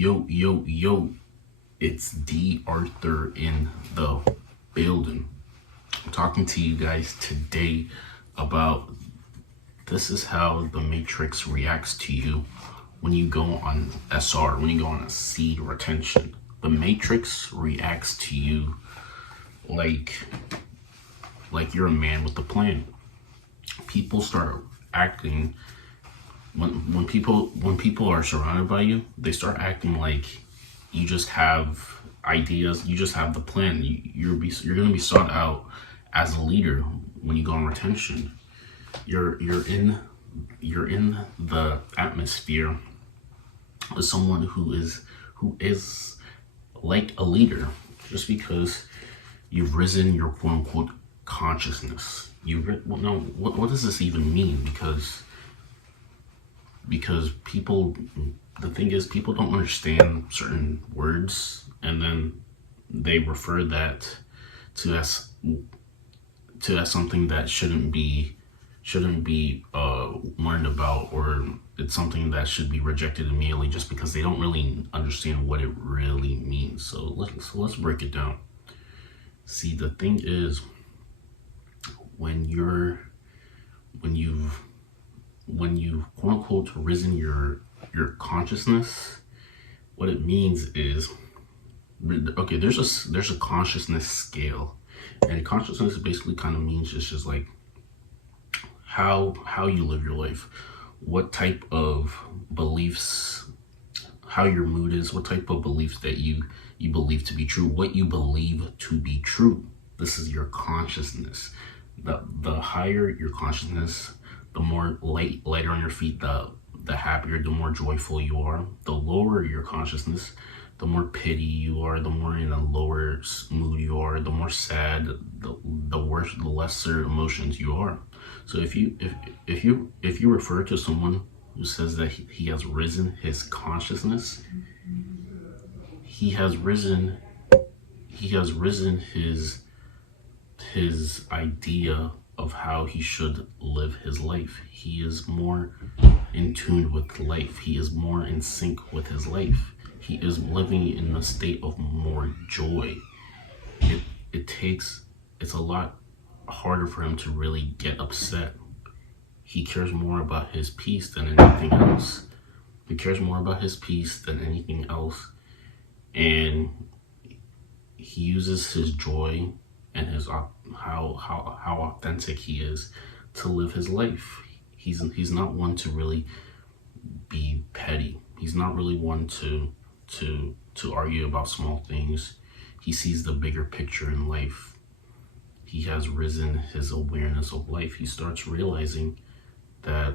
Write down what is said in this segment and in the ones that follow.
Yo, it's D.Arthur in the building. I'm talking to you guys today about this is how the Matrix reacts to you when you go on SR, when you go on a C retention. The Matrix reacts to you like you're a man with a plan. People start acting when people are surrounded by you, they start acting like you just have ideas, you just have the plan. You're going to be sought out as a leader when you go on retention. You're in the atmosphere of someone who is like a leader, just because you've risen your quote unquote consciousness. What does this even mean? Because people, the thing is, people don't understand certain words, and then they refer that to as something that shouldn't be learned about, or it's something that should be rejected immediately, just because they don't really understand what it really means. So let's break it down. See, the thing is, when you've quote unquote risen your consciousness, what it means is, okay, there's a consciousness scale, and consciousness basically kind of means it's just like how you live your life, what type of beliefs, how your mood is, what type of beliefs that you believe to be true, what you believe to be true. This is your consciousness. The higher your consciousness, the more lighter on your feet, the happier, the more joyful you are. The lower your consciousness, the more pity you are, the more in a lower mood you are, the more sad, the worse, the lesser emotions you are. So if you refer to someone who says that he has risen his consciousness, he has risen his idea of how he should live his life. He is more in tune with life. He is more in sync with his life. He is living in a state of more joy. It's a lot harder for him to really get upset. He cares more about his peace than anything else. He cares more about his peace than anything else. And he uses his joy and his how authentic he is to live his life. He's not one to really be petty. He's not really one to argue about small things. He sees the bigger picture in life. He has risen his awareness of life. He starts realizing that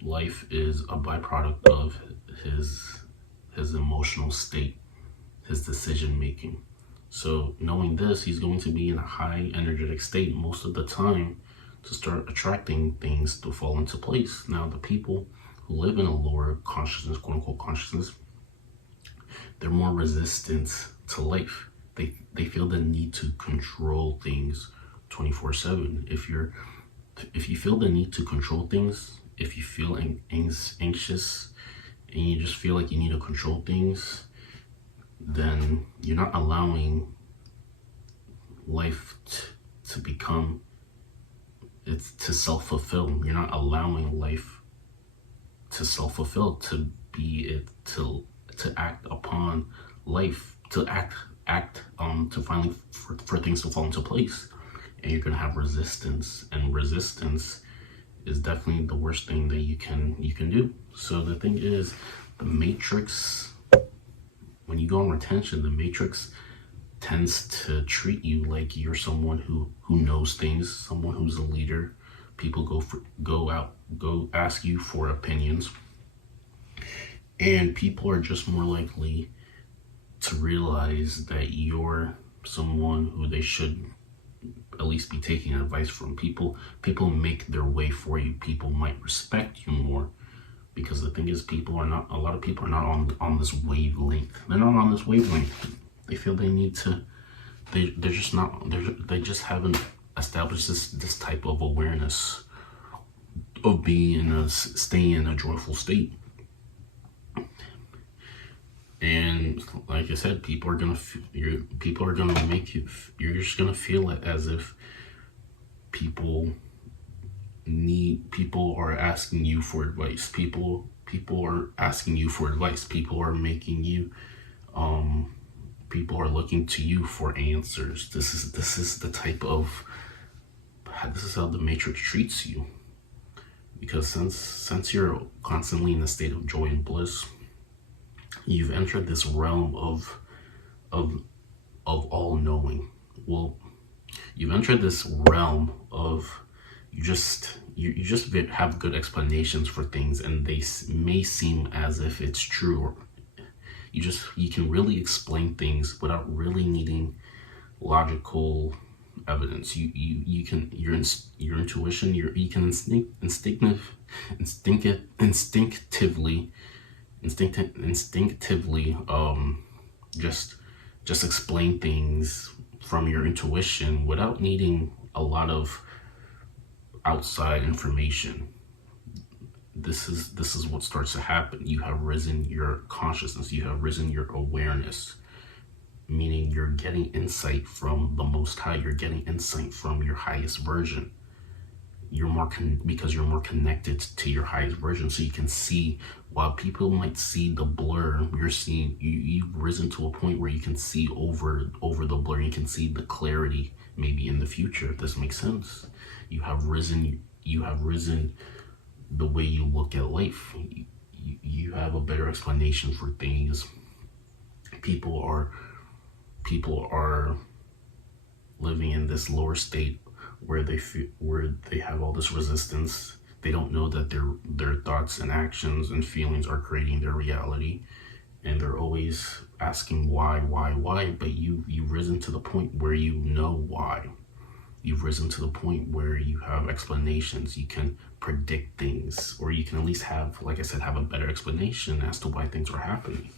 life is a byproduct of his emotional state, his decision making. So knowing this, he's going to be in a high energetic state most of the time to start attracting things to fall into place. Now, the people who live in a lower consciousness, quote unquote consciousness, they're more resistant to life. They feel the need to control things 24/7. If you feel the need to control things, if you feel anxious and you just feel like you need to control things, then you're not allowing life to become, to self-fulfill. You're not allowing life to self-fulfill, to be it, to act upon life, to act to finally for things to fall into place. And you're gonna have resistance, and resistance is definitely the worst thing that you can do. So the thing is, the Matrix, when you go on retention, the Matrix tends to treat you like you're someone who knows things, someone who's a leader. People go ask you for opinions, and people are just more likely to realize that you're someone who they should at least be taking advice from. People make their way for you. People might respect you more, because the thing is, a lot of people are not on this wavelength. They're not on this wavelength. They feel they need to, they just haven't established this type of awareness of staying in a joyful state. And like I said, people are gonna make you. You're just gonna feel it as if people are asking you for advice. People are asking you for advice. People are making you. People are looking to you for answers. This is the type of. This is how the Matrix treats you. Because since you're constantly in a state of joy and bliss, you've entered this realm of all knowing. Well, you've entered this realm of you just have good explanations for things, and they may seem as if it's true. Or you can really explain things without really needing logical evidence. You can your intuition, you can instinctively just explain things from your intuition without needing a lot of outside information. This is what starts to happen. You have risen your consciousness, you have risen your awareness, meaning you're getting insight from the Most High. You're getting insight from your highest version. You're more because you're more connected to your highest version, so you can see. While people might see the blur, you're seeing. You've risen to a point where you can see over the blur. You can see the clarity maybe in the future. If this makes sense. You have risen. You have risen the way you look at life. You have a better explanation for things. People are living in this lower state where they have all this resistance. They don't know that their thoughts and actions and feelings are creating their reality, and they're always asking why. But you've risen to the point where you know why. You've risen to the point where you have explanations. You can predict things, or you can at least have, like I said, have a better explanation as to why things are happening.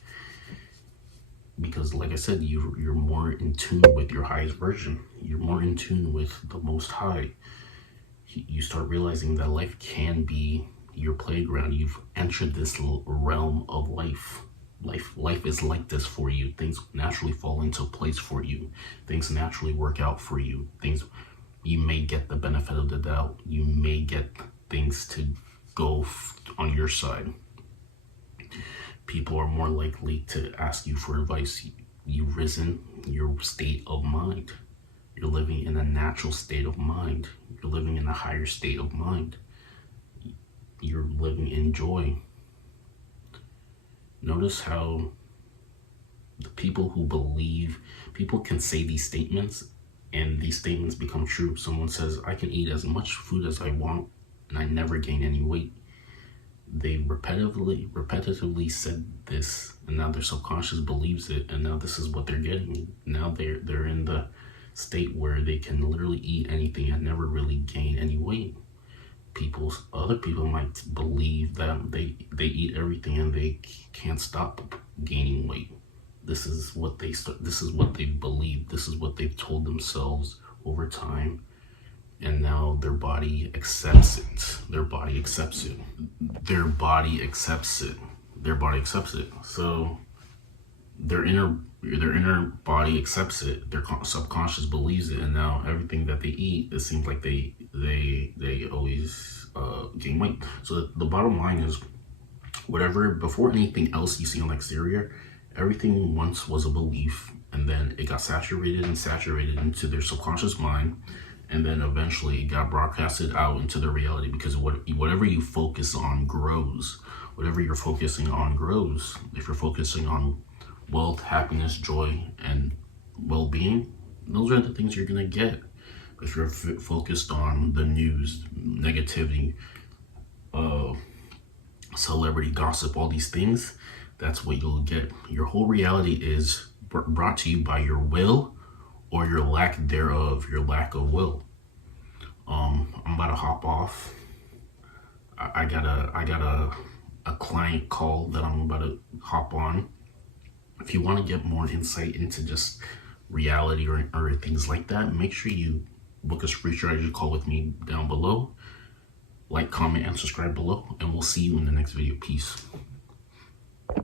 Because like I said, you're more in tune with your highest version. You're more in tune with the Most High. You start realizing that life can be your playground. You've entered this realm of life. Life is like this for you. Things naturally fall into place for you. Things naturally work out for you. You may get the benefit of the doubt. You may get things to go on your side. People are more likely to ask you for advice. You've risen your state of mind. You're living in a natural state of mind. You're living in a higher state of mind. You're living in joy. Notice how the people can say these statements, and these statements become true. Someone says, I can eat as much food as I want, and I never gain any weight. They repetitively said this, and now their subconscious believes it, and now this is what they're getting. Now they're in the state where they can literally eat anything and never really gain any weight. Other people might believe that they eat everything and they can't stop gaining weight. This is what they believe. This is what they've told themselves over time. And now their body accepts it. Their body accepts it. So their inner body accepts it. Their subconscious believes it, and now everything that they eat, it seems like they always gain weight. So the bottom line is, before anything else you see on the exterior, everything once was a belief, and then it got saturated into their subconscious mind. And then eventually it got broadcasted out into the reality, because whatever you focus on grows. Whatever you're focusing on grows. If you're focusing on wealth, happiness, joy, and well-being, those are the things you're going to get. If you're focused on the news, negativity, celebrity gossip, all these things, that's what you'll get. Your whole reality is brought to you by your will, or your lack thereof, your lack of will. I'm about to hop off. I got a client call that I'm about to hop on. If you want to get more insight into just reality or things like that, make sure you book a street strategy call with me down below. Like, comment, and subscribe below, and we'll see you in the next video. Peace.